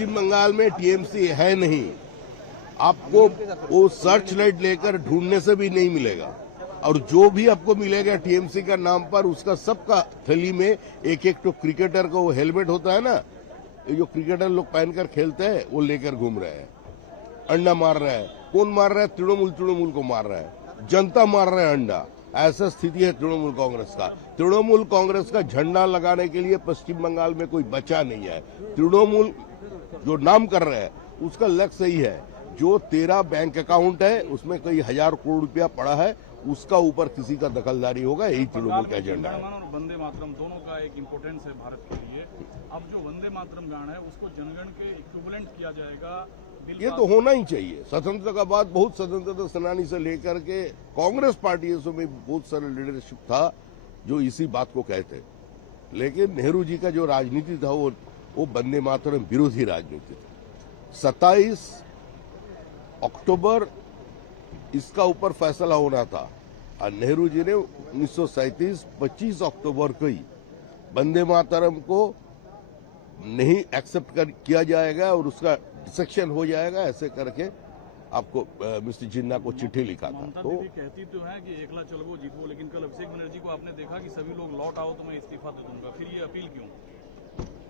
पश्चिम बंगाल में टीएमसी है नहीं, आपको वो सर्च लाइट लेकर ढूंढने से भी नहीं मिलेगा। और जो भी आपको मिलेगा टीएमसी का नाम पर, उसका सबका थैली में एक एक तो क्रिकेटर का वो हेलमेट होता है ना, ये जो क्रिकेटर लोग पहनकर खेलते हैं वो लेकर घूम रहे हैं। अंडा मार रहा है, कौन मार रहा है? तृणमूल को मार रहा है, जनता मार रहा है अंडा। ऐसा स्थिति है तृणमूल कांग्रेस का। तृणमूल कांग्रेस का झंडा लगाने के लिए पश्चिम बंगाल में कोई बचा नहीं है। तृणमूल जो नाम कर रहे हैं उसका लक्ष्य सही है। जो 13 बैंक अकाउंट है उसमें कई हजार करोड़ रुपया पड़ा है, उसका ऊपर किसी का दखलदारी होगा, यही तृणमूल का एजेंडा है। और वंदे मातरम दोनों का एक इम्पोर्टेंस है भारत के लिए। अब जो वंदे मातरम गाना है उसको जनगण के इक्विवेलेंट किया जाएगा। ये तो होना ही चाहिए। स्वतंत्रता का बाद बहुत स्वतंत्रता सेनानी से लेकर के कांग्रेस पार्टियों में बहुत सारे लीडरशिप था जो इसी बात को कहते, लेकिन नेहरू जी का जो राजनीति था वो वंदे मातरम विरोधी राजनीति थी। 27 अक्टूबर इसका ऊपर फैसला होना था और नेहरू जी ने 1937 25 अक्टूबर को ही वंदे मातरम को नहीं एक्सेप्ट किया जाएगा और उसका डिसेक्शन हो जाएगा, ऐसे करके आपको मिस्टर जिन्ना को चिट्ठी लिखा था। तो कहती तो है कि एकला चलो जीतो, लेकिन कल अभिषेक बनर्जी को आपने देखा कि सभी लोग लौट आओ तो मैं इस्तीफा दे दूंगा, फिर ये अपील क्यों?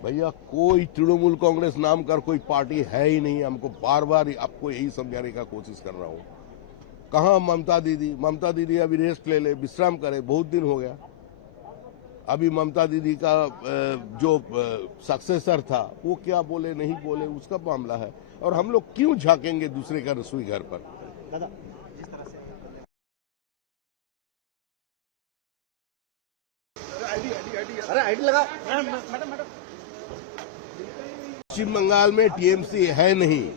भैया कोई तृणमूल कांग्रेस नाम कर कोई पार्टी है ही नहीं। हमको बार बार आपको यही समझाने का कोशिश कर रहा हूँ। कहाँ ममता दीदी अभी रेस्ट ले ले, विश्राम करे, बहुत दिन हो गया। अभी ममता दीदी का जो सक्सेसर था वो क्या बोले नहीं बोले उसका मामला है, और हम लोग क्यों झांकेंगे दूसरे का रसोई घर पर। दादा जिस तरह से आईडी लगा मैडम। पश्चिम बंगाल में टीएमसी है नहीं,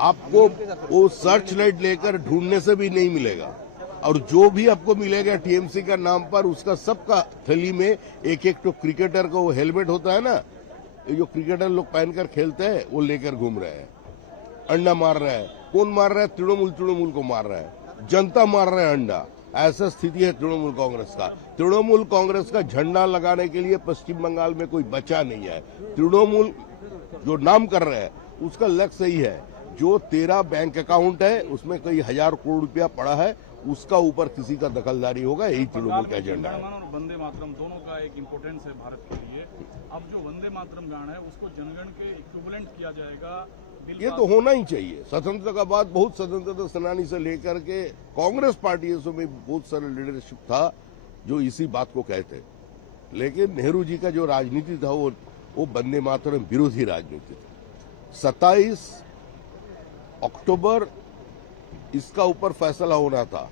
आपको वो सर्च लाइट लेकर ढूंढने से भी नहीं मिलेगा। और जो भी आपको मिलेगा टीएमसी का नाम पर, उसका सबका थैली में एक एक तो क्रिकेटर का वो हेलमेट होता है ना, ये जो क्रिकेटर लोग पहनकर खेलते हैं वो लेकर घूम रहे हैं। अंडा मार रहा है, कौन मार रहा है? तृणमूल को मार रहा है, जनता मार रहा है अंडा। ऐसा स्थिति है तृणमूल कांग्रेस का। तृणमूल कांग्रेस का झंडा लगाने के लिए पश्चिम बंगाल में कोई बचा नहीं है। तृणमूल जो नाम कर रहे हैं उसका लक्ष्य सही है। जो 13 बैंक अकाउंट है उसमें कई हजार करोड़ रुपया पड़ा है, उसका ऊपर किसी का दखलदारी होगा, यही तृणमूल का एजेंडा है। और वंदे मातरम दोनों का एक इम्पोर्टेंस है भारत के लिए। अब जो वंदे मातरम गाना है उसको जनगण के इक्विवेलेंट किया जाएगा। ये तो होना ही चाहिए। स्वतंत्रता का बाद बहुत स्वतंत्रता सेनानी से लेकर के कांग्रेस पार्टियों में बहुत सारे लीडरशिप था जो इसी बात को कहते, लेकिन नेहरू जी का जो राजनीति था वो वंदे मातरम विरोधी राजनीति थी। 27 अक्टूबर इसका ऊपर फैसला होना था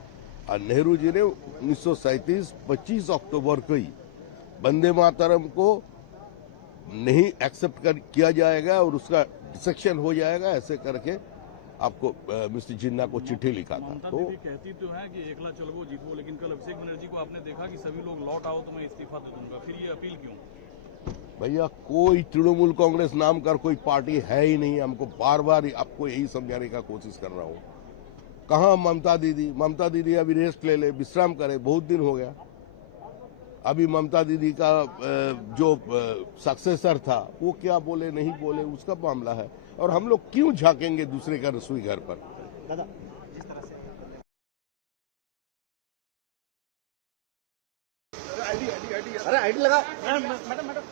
और नेहरू जी ने 1937 25 अक्टूबर को ही वंदे मातरम को नहीं एक्सेप्ट किया जाएगा और उसका डिसेक्शन हो जाएगा, ऐसे करके आपको मिस्टर जिन्ना को चिट्ठी लिखा था। तो कहती तो है कि एकला चलो जीतो, लेकिन कल अभिषेक बनर्जी को आपने देखा कि सभी लोग लौट आओ तो मैं इस्तीफा दे दूंगा, फिर ये अपील क्यों? भैया कोई तृणमूल कांग्रेस नाम कर कोई पार्टी है ही नहीं। हमको बार बार आपको यही समझाने का कोशिश कर रहा हूँ। कहाँ ममता दीदी अभी रेस्ट ले ले, विश्राम करे, बहुत दिन हो गया। अभी ममता दीदी का जो सक्सेसर था वो क्या बोले नहीं बोले उसका मामला है, और हम लोग क्यों झांकेंगे दूसरे का रसोई घर पर। दादा जिस तरह से आईडी लगा मैडम।